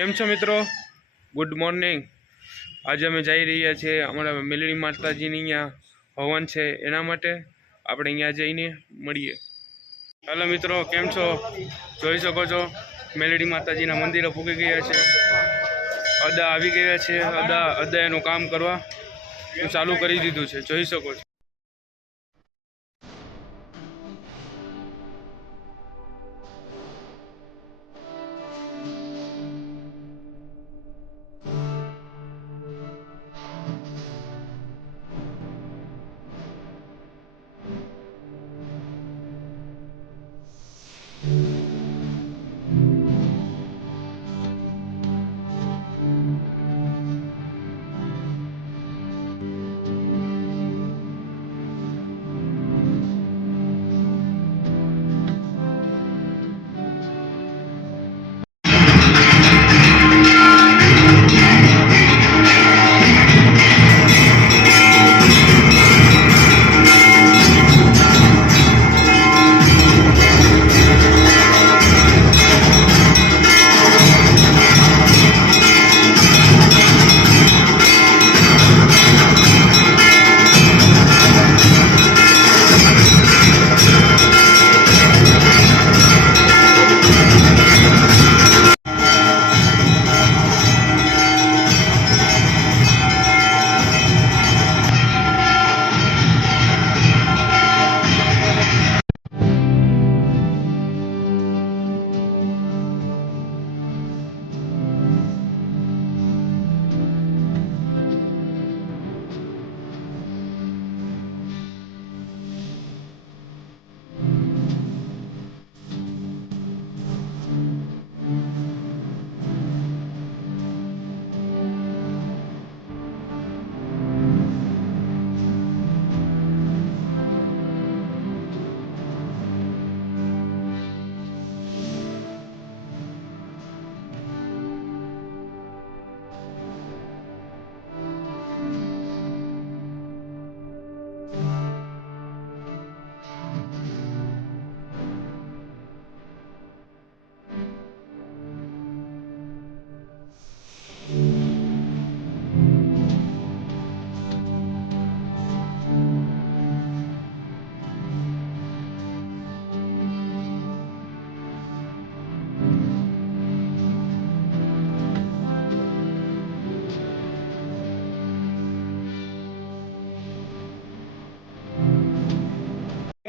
કેમ છો મિત્રો? Good morning. આજે અમે જઈ રહ્યા છીએ અમારા મેલડી માતાજીની અહીંયા હવન છે, એના માટે આપણે અહીંયા જઈને મળીએ। હાલો મિત્રો, કેમ છો? જોઈ શકો છો મેલડી માતાજીના મંદિરે પૂગી ગયા છે, અદા આવી ગયા છે, અદા એનું કામ કરવા ચાલુ કરી દીધું છે, જોઈ શકો છો।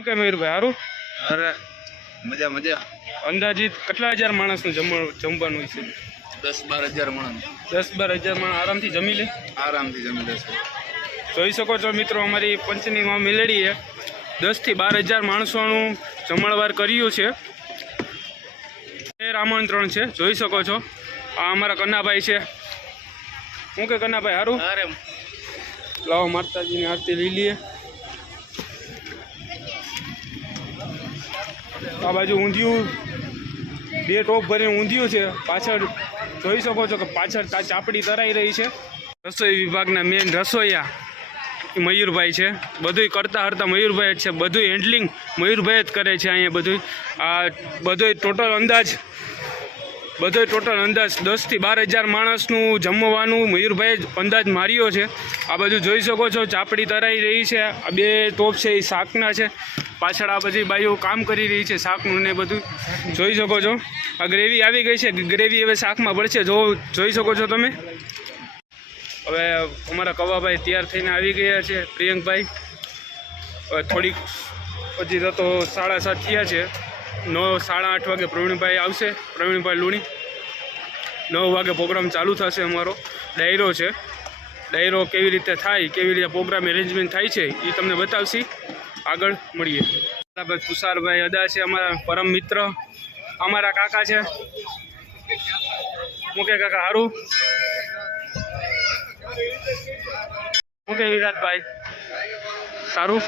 કે મયુરભાઈ હારું? અરે મજા મજા। અંદાજિત કેટલા હજાર માણસનું જમવાનું છે? 10-12 હજાર માણસ। 10-12 હજાર માણસ આરામથી જમી લે? આરામથી જમી લેશે। જોઈ શકો છો મિત્રો, અમારી પંચની માં મેલડીએ 10 થી 12 હજાર માણસોનું જમણવાર કર્યું છે, આમંત્રણ છે, જોઈ શકો છો। આ અમારા કન્નાભાઈ છે। શું કે કન્નાભાઈ હારું? અરે લાવો માતાજીની આરતી લઈ લઈએ। આ બાજુ ઊંધિયું, 2 ટોપ ભરીને ઊંધિયું છે, પાછળ જોઈ શકો છો કે પાછળ ચાપડી તરાઈ રહી છે। રસોઈ વિભાગના મેન રસોઈયા મયુરભાઈ છે, બધું કરતા હરતા મયુરભાઈ જ છે, બધું હેન્ડલિંગ મયુરભાઈ જ કરે છે। અહીંયા બધું આ બધું ટોટલ અંદાજ 10 થી 12 હજાર માણસનું જમવાનું મયુરભાઈ જ અંદાજ માર્યો છે। આ બધું જોઈ શકો છો, ચાપડી તરાઈ રહી છે, આ 2 ટોપ છે એ શાકના છે, પાછળ આ બધી બાઈઓ કામ કરી રહી છે શાકનું ને બધું જોઈ શકો છો। આ ગ્રેવી આવી ગઈ છે, ગ્રેવી હવે શાકમાં ભળશે, જોઈ શકો છો તમે। હવે અમારા કવાભાઈ તૈયાર થઈને આવી ગયા છે, પ્રિયંકભાઈ। હવે થોડીક હજી તો 7:30 થયા છે, 9-8 વાગે પ્રવીણભાઈ આવશે, પ્રવીણભાઈ લુણી। 9 વાગે પ્રોગ્રામ ચાલુ થશે। અમારો ડાયરો છે, ડાયરો કેવી રીતે થાય, કેવી રીતે પ્રોગ્રામ એરેન્જમેન્ટ થાય છે એ તમને બતાવશી, આગળ મળીએ। ભાઈ તુષારભાઈ અદા છે, અમારા પરમ મિત્ર, અમારા કાકા છે। મુકે કાકા હારું? મુકે વિરાટભાઈ સારું?